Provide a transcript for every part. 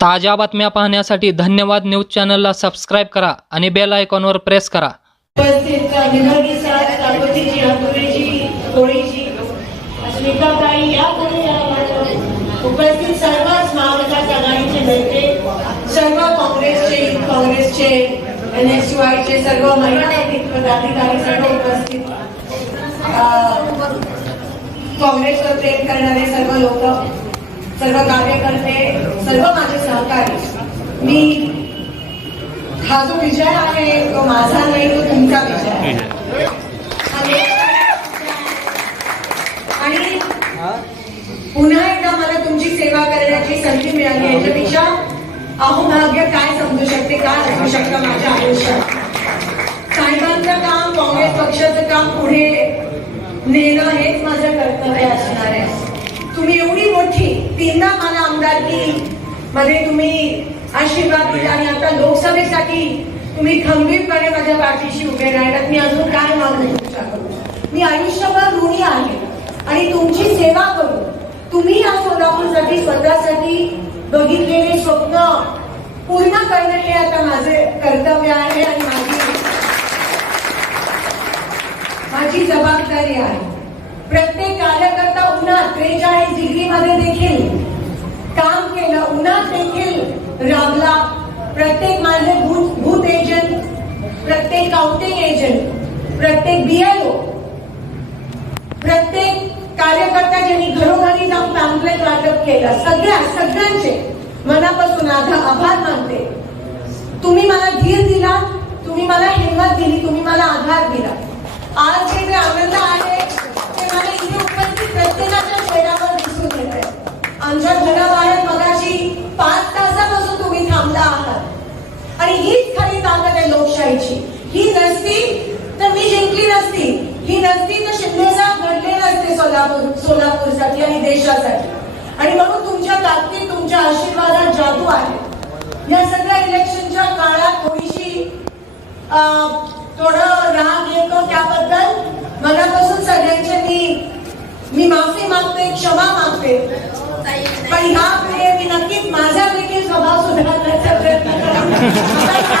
ताज्या बातम्या पाहण्यासाठी धन्यवाद न्यूज चॅनलला सबस्क्राईब करा आणि बेल आयकॉनवर प्रेस करा. उपस्थित सर्वच महाविकास आघाडीचे नेते सर्व काँग्रेसचे काँग्रेसचे एन एस वायचे सर्व महिला नैतिक पदाधिकारी सर्व उपस्थित काँग्रेसवर प्रेम करणारे सर्व लोक सर्व कार्यकर्ते सर्व माझे सहकारी. मी हा जो विजय आहे तो माझा नाही तो तुमचा विजय आहे. आणि- पुन्हा एकदा मला तुमची सेवा करण्याची संधी मिळाली. याच्यापेक्षा अहोभाग्य काय समजू शकते काय असू शकतं माझ्या आयुष्यात? साहेबांचं काम काँग्रेस पक्षाचं काम पुढे नेणं हेच माझं कर्तव्य असणार आहे. आमदारकी मध्ये तुम्ही आशीर्वाद दिला आणि आता लोकसभेसाठी तुम्ही खंबीरपणे माझ्या पाठीशी उभे राहिलात मी अजून काय मागणं मी आयुष्यभर ऋणी आहे आणि तुमची सेवा करू तुम्ही या सोलापूरसाठी स्वतःसाठी बघितलेले स्वप्न पूर्ण करणं हे आता माझे कर्तव्य आहे आणि माझी माझी जबाबदारी आहे प्रत्येक कार्यकर्ता उन्हात त्रेचाळीस डिग्री मध्ये केलं देखील राबला. प्रत्येक माझे भूत एजंट प्रत्येक काउंटिंग एजंट प्रत्येक बीएलओ प्रत्येक कार्यकर्ता ज्यांनी घरोघरी जाऊन पॅम्पलेट वाटप केलं सगळ्या सगळ्यांचे मनापासून आधा आभार मानते. तुम्ही मला धीर दिला तुम्ही मला हिंमत दिली तुम्ही मला आधार दिला. आज जे जे आनंद आहे ते मला इथे उपस्थित प्रत्येक चेहऱ्यावर दिसून येत आहे आमच्या घराबाहेर मगाशी पाच तासापासून तुम्ही थांबला आहात आणि हीच खरी ताकद आहे लोकशाहीची ही नसती तर मी जिंकली नसती ही नसती तर शिंदे साहेब घडले नसते सोलापूर माणसासाठी आणि देशासाठी. आणि म्हणून तुमच्या ताकदीत तुमच्या आशीर्वादात जादू आहे. या सगळ्या इलेक्शनच्या काळात थोडीशी थोडं राग येतो त्याबद्दल. मनापासून सगळ्यांचे मी मी माफी मागते क्षमा मागते. पण ह्या पुढे मी नक्कीच माझा देखील स्वभाव सुधारण्याचा प्रयत्न करा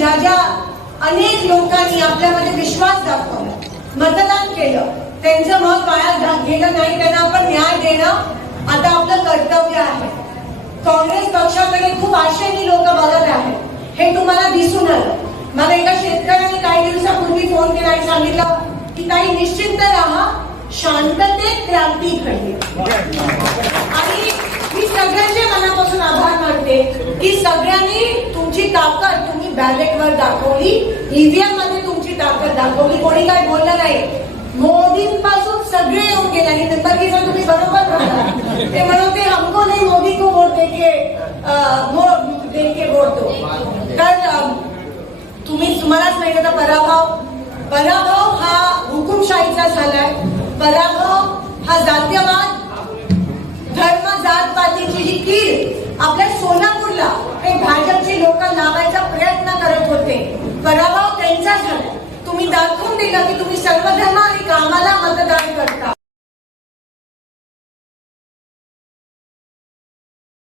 ज्या ज्या अनेक लोकांनी आपल्यामध्ये विश्वास दाखवला मतदान केलं त्यांचं मत वाया घेणं गेलं नाही त्यांना आपण न्याय देणं आता आपलं कर्तव्य आहे. काँग्रेस पक्षाकडे खूप आशेने लोक बघत आहेत. हे तुम्हाला दिसून आलं. मला एका शेतकऱ्याने काही दिवसापूर्वी फोन केला आणि सांगितलं की काही निश्चिंत राहा. शांततेत क्रांती घडली. आणि मी सगळ्यांचे मनापासून आभार मानते की सगळ्यांनी तुमची ताकद तुम्ही बॅलेटवर दाखवली. ईव्हीएममध्ये तुमची ताकद दाखवली. कोणी काय बोललं नाही. मोदींपासून सगळे येऊन गेले आणि निंबर्गीचं तुम्ही बरोबर ते म्हणते हमको नाही मोदी को वोट देके देखे वोट देके वोट दो. तर तुम्ही तुम्हालाच माहिती आता पराभव. पराभव हा हुकुमशाहीचा झालाय पराभव हा जातीयवाद धर्म जात पातीची जी कीड आपल्या सोलापूरला हे भाजपची लोक लावायचा प्रयत्न करत होते पराभव त्यांचा झाला तुम्ही दाखवून दिलं की तुम्ही सर्व धर्म आणि कामाला मतदान करता.